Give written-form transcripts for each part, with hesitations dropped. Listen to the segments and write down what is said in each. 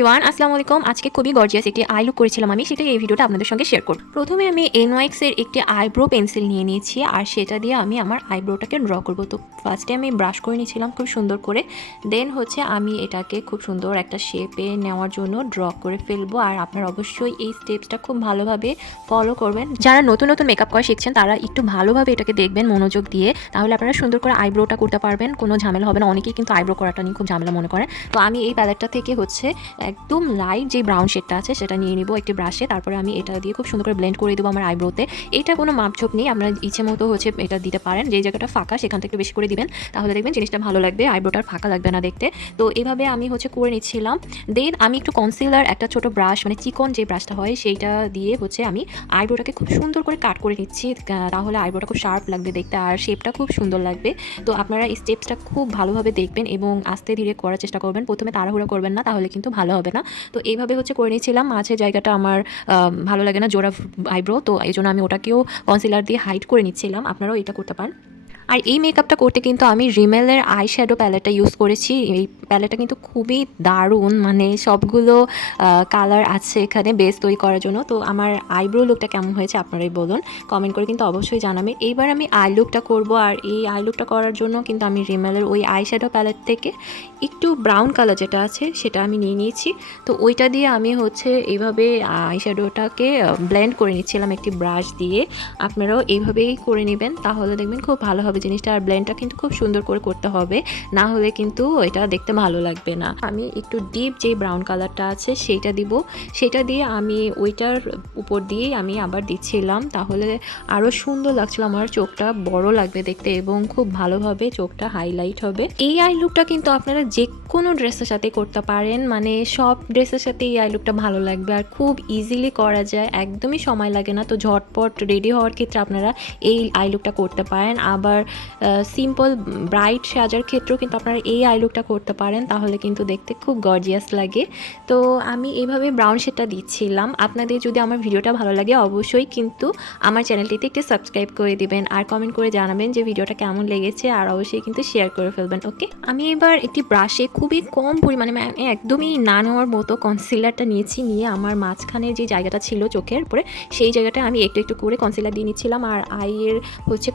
Everyone, আসসালামু আলাইকুম। আজকে খুবই গর্জিয়াস একটি আই লুক করেছিলাম আমি, সেটাই এই ভিডিওটা আপনাদের সঙ্গে শেয়ার করব। প্রথমে আমি NYX এর একটি আইব্রো পেন্সিল নিয়ে নিয়েছি আর সেটা দিয়ে আমি আমার আইব্রোটাকে ড্র করব। তো ফার্স্টে আমি ব্রাশ করে নিয়েছিলাম খুব সুন্দর করে, দেন আমি এটাকে খুব সুন্দর একটা শেপে নেওয়ার জন্য ড্র করে ফেলবো। আর আপনারা অবশ্যই এই স্টেপসটা খুব ভালোভাবে ফলো করবেন। যারা নতুন নতুন মেকআপ করা শিখছেন তারা একটু ভালোভাবে এটাকে দেখবেন মনোযোগ দিয়ে, তাহলে আপনারা সুন্দর করে আইব্রোটা করতে পারবেন, কোনো ঝামেলা হবে না। অনেকেই কিন্তু আইব্রো করাটা নিয়ে খুব ঝামেলা মনে করেন। তো আমি এই প্যালেটটা থেকে একদম লাইট যে ব্রাউন শেডটা আছে সেটা নিয়ে নিব একটি ব্রাশে, তারপরে আমি এটা দিয়ে খুব সুন্দর করে ব্লেন্ড করে দেবো আমার আইব্রোতে। এটা কোনো মাপঝোপ নেই, আপনারা ইচ্ছে মতো এটা দিতে পারেন। যে জায়গাটা ফাঁকা সেখান থেকে একটু বেশি করে দিবেন, তাহলে দেখবেন জিনিসটা ভালো লাগবে, আইব্রোটার ফাঁকা লাগবে না দেখতে। তো এভাবে আমি করে নিচ্ছিলাম। দেন আমি একটু কনসিলার, একটা ছোট ব্রাশ মানে চিকন যে ব্রাশটা হয় সেইটা দিয়ে আমি আইব্রোটাকে খুব সুন্দর করে কাট করে নিচ্ছি, তাহলে আইব্রোটা খুব শার্প লাগবে দেখতে আর শেপটা খুব সুন্দর লাগবে। তো আপনারা এই স্টেপসটা খুব ভালোভাবে দেখবেন এবং আস্তে ধীরে করার চেষ্টা করবেন, প্রথমে তাড়াহুড়ো করবেন না, তাহলে কিন্তু ভালো হবে না। তো এইভাবে করে নিয়েছিলাম। মাঝে জায়গাটা আমার ভালো লাগে না, জোড়া আইব্রো, তো এই জন্য আমি ওটাকেও কনসিলার দিয়ে হাইড করে নিচ্ছিলাম। আপনারাও এটা করতে পারেন। আর এই মেকআপটা করতে কিন্তু আমি রিমেলের আই শ্যাডো প্যালেটটা ইউজ করেছি। এই প্যালেটটা কিন্তু খুবই দারুণ, মানে সবগুলো কালার আছে এখানে বেস তৈরি করার জন্য। তো আমার আইব্রো লুকটা কেমন হয়েছে আপনারাই বলুন, কমেন্ট করে কিন্তু অবশ্যই জানাবেন। এইবার আমি আই লুকটা করবো, আর এই আই লুকটা করার জন্য কিন্তু আমি রিমেলের ওই আই শ্যাডো প্যালেট থেকে একটু ব্রাউন কালার যেটা আছে সেটা আমি নিয়ে নিয়েছি। তো ওইটা দিয়ে আমি এইভাবে আই শ্যাডোটাকে ব্লেন্ড করে নিচ্ছিলাম একটি ব্রাশ দিয়ে। আপনারাও এইভাবেই করে নেবেন, তাহলে দেখবেন খুব ভালো হবে জিনিসটা। আর ব্লেন্ডটা কিন্তু খুব সুন্দর করে করতে হবে, না হলে কিন্তু এটা দেখতে ভালো লাগবে না। আমি একটু ডিপ যে ব্রাউন কালারটা আছে সেইটা দিব, সেটা দিয়ে আমি ওইটার উপর দিয়েই আমি আবার দিচ্ছিলাম, তাহলে আরও সুন্দর লাগছিল। আমার চোখটা বড় লাগবে দেখতে এবং খুব ভালোভাবে চোখটা হাইলাইট হবে। এই আই লুকটা কিন্তু আপনারা যে কোনো ড্রেসের সাথে করতে পারেন, মানে সব ড্রেসের সাথে এই আই লুকটা ভালো লাগবে আর খুব ইজিলি করা যায়, একদমই সময় লাগে না। তো ঝটপট রেডি হওয়ার ক্ষেত্রে আপনারা এই আই লুকটা করতে পারেন। আবার সিম্পল ব্রাইট সাজার ক্ষেত্রেও কিন্তু আপনারা এই আই লুকটা করতে পারেন, তাহলে কিন্তু দেখতে খুব গর্জিয়াস লাগে। তো আমি এইভাবে ব্রাউন শেডটা দিচ্ছিলাম। আপনাদের যদি আমার ভিডিওটা ভালো লাগে অবশ্যই কিন্তু আমার চ্যানেলটিতে একটু সাবস্ক্রাইব করে দিবেন আর কমেন্ট করে জানাবেন যে ভিডিওটা কেমন লেগেছে, আর অবশ্যই কিন্তু শেয়ার করে ফেলবেন। ওকে, আমি এবার একটি ব্রাশে খুবই কম পরিমাণে, একদমই না নেওয়ার মতো কনসিলারটা নিয়েছি, নিয়ে আমার মাঝখানের যে জায়গাটা ছিল চোখের উপরে সেই জায়গাটা আমি একটু একটু করে কনসিলার দিয়ে নিচ্ছিলাম। আর আইয়ের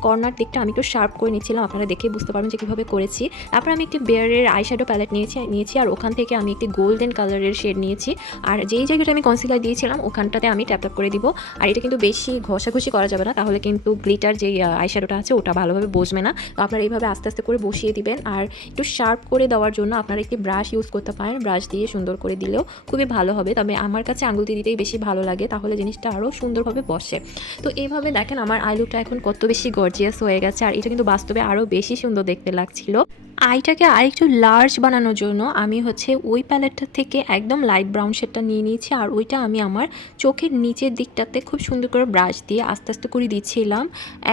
কর্নার দিকটা আমি একটু শার্প করে নিচ্ছিলাম, আপনারা দেখে বুঝতে পারবেন যে কীভাবে করেছি। তারপর আমি একটি বেয়ারের আই শ্যাডো প্যালেট নিয়েছি আর ওখান থেকে আমি একটি গোল্ডেন কালারের শেড নিয়েছি। আর যেই জায়গাটা আমি কনসিলার দিয়েছিলাম ওখানটাতে আমি ট্যাপ করে দিব। আর এটা কিন্তু বেশি ঘষাঘষি করা যাবে না, তাহলে কিন্তু গ্লিটার যে আই শ্যাডোটা আছে ওটা ভালোভাবে বসবে না। তো আপনারা এইভাবে আস্তে আস্তে করে বসিয়ে দিবেন। আর একটু শার্প করে দেওয়ার জন্য আপনারা একটি ব্রাশ ইউজ করতে পারেন, ব্রাশ দিয়ে সুন্দর করে দিলেও খুবই ভালো হবে। তবে আমার কাছে আঙুল দিয়ে দিতেই বেশি ভালো লাগে, তাহলে জিনিসটা আরও সুন্দরভাবে বসে। তো এইভাবে দেখেন আমার আই লুকটা এখন কত বেশি গর্জিয়াস হয়ে গেছে, আর এটা কিন্তু বাস্তবে আরও বেশি সুন্দর দেখতে লাগছিল। আইটাকে আরেকটু লার্জ বানানোর জন্য আমি ওই প্যালেটটা থেকে একদম লাইট ব্রাউন শেডটা নিয়ে নিয়েছি, আর ওইটা আমি আমার চোখের নিচের দিকটাতে খুব সুন্দর করে ব্রাশ দিয়ে আস্তে আস্তে করে দিচ্ছিলাম।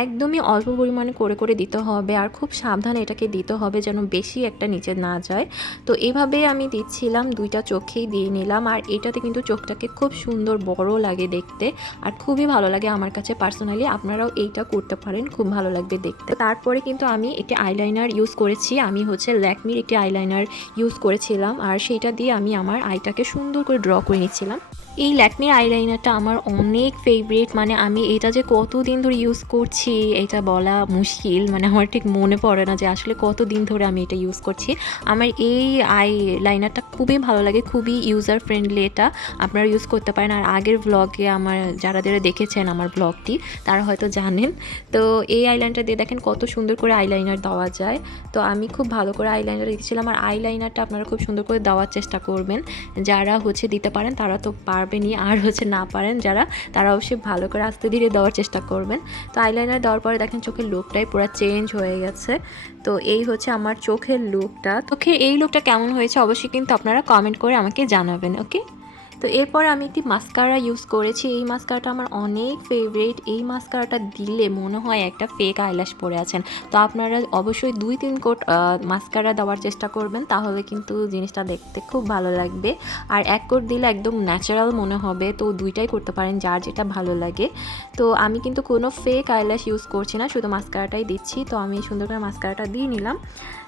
একদমই অল্প পরিমাণে করে করে দিতে হবে আর খুব সাবধানে এটাকে দিতে হবে যেন বেশি একটা নিচে না যায়। তো এভাবে আমি দিচ্ছিলাম, দুইটা চোখেই দিয়ে নিলাম। আর এটাতে কিন্তু চোখটাকে খুব সুন্দর বড় লাগে দেখতে আর খুবই ভালো লাগে আমার কাছে পার্সোনালি। আপনারাও এইটা করতে পারেন, খুব ভালো লাগবে দেখতে। তারপরে কিন্তু আমি একটি আইলাইনার ইউজ করেছি, আমি ল্যাকমির একটি আইলাইনার ইউজ করেছিলাম আর সেইটা দিয়ে আমি আমার আইটাকে সুন্দর করে ড্র করে নিচ্ছিলাম। এই ল্যাকমির আইলাইনারটা আমার অনেক ফেভারিট, মানে আমি এটা যে কতদিন ধরে ইউজ করছি এটা বলা মুশকিল, মানে আমার ঠিক মনে পড়ে না যে আসলে কতদিন ধরে আমি এটা ইউজ করছি। আমার এই আইলাইনারটা খুবই ভালো লাগে, খুবই ইউজার ফ্রেন্ডলি, এটা আপনারা ইউজ করতে পারেন। আর আগের ব্লগে আমার যারা দেখেছেন আমার ব্লগটি তারা হয়তো জানেন। তো এই আইলাইনারটা দিয়ে দেখেন কত সুন্দর করে আইলাইনার দেওয়া যায়। তো আমি খুব ভালো করে আইলাইনার দিচ্ছিলাম, আর আইলাইনারটা আপনারা খুব সুন্দর করে দেওয়ার চেষ্টা করবেন। যারা দিতে পারেন তারা তো পারবেনই, আর না পারেন যারা, তারা অবশ্যই ভালো করে আস্তে ধীরে দেওয়ার চেষ্টা করবেন। তো আইলাইনার দেওয়ার পরে দেখেন চোখের লুকটাই পুরো চেঞ্জ হয়ে গেছে। তো এই আমার চোখের লুকটা। চোখের এই লুকটা কেমন হয়েছে অবশ্যই কিন্তু আপনারা কমেন্ট করে আমাকে জানাবেন। ওকে, তো এরপর আমি একটি মাস্কারা ইউজ করেছি। এই মাস্কারাটা আমার অনেক ফেভারিট। এই মাস্কারাটা দিলে মনে হয় একটা ফেক আইল্যাশ পরে আছেন। তো আপনারা অবশ্যই 2-3 কোট মাস্কারা দেওয়ার চেষ্টা করবেন, তাহলে কিন্তু জিনিসটা দেখতে খুব ভালো লাগবে। আর 1 কোট দিলে একদম ন্যাচারাল মনে হবে। তো 2টাই করতে পারেন, যার যেটা ভালো লাগে। তো আমি কিন্তু কোনো ফেক আইল্যাশ ইউজ করছি না, শুধু মাস্কারাটাই দিচ্ছি। তো আমি সুন্দর করে মাস্কারাটা দিয়ে নিলাম।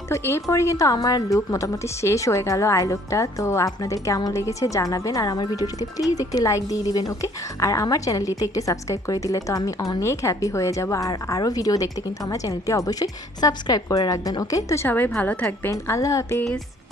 তো এরপরে কিন্তু আমার লুক মোটামুটি শেষ হয়ে গেল, আই লুকটা। তো আপনাদের কেমন লেগেছে জানাবেন, আর আমার ভিডিওটিতে প্লিজ একটি লাইক দিয়ে দিবেন, ওকে। আর আমার চ্যানেলটিতে একটি সাবস্ক্রাইব করে দিলে তো আমি অনেক হ্যাপি হয়ে যাব। আর আরও ভিডিও দেখতে কিন্তু আমার চ্যানেলটি অবশ্যই সাবস্ক্রাইব করে রাখবেন, ওকে। তো সবাই ভালো থাকবেন, আল্লাহ হাফিজ।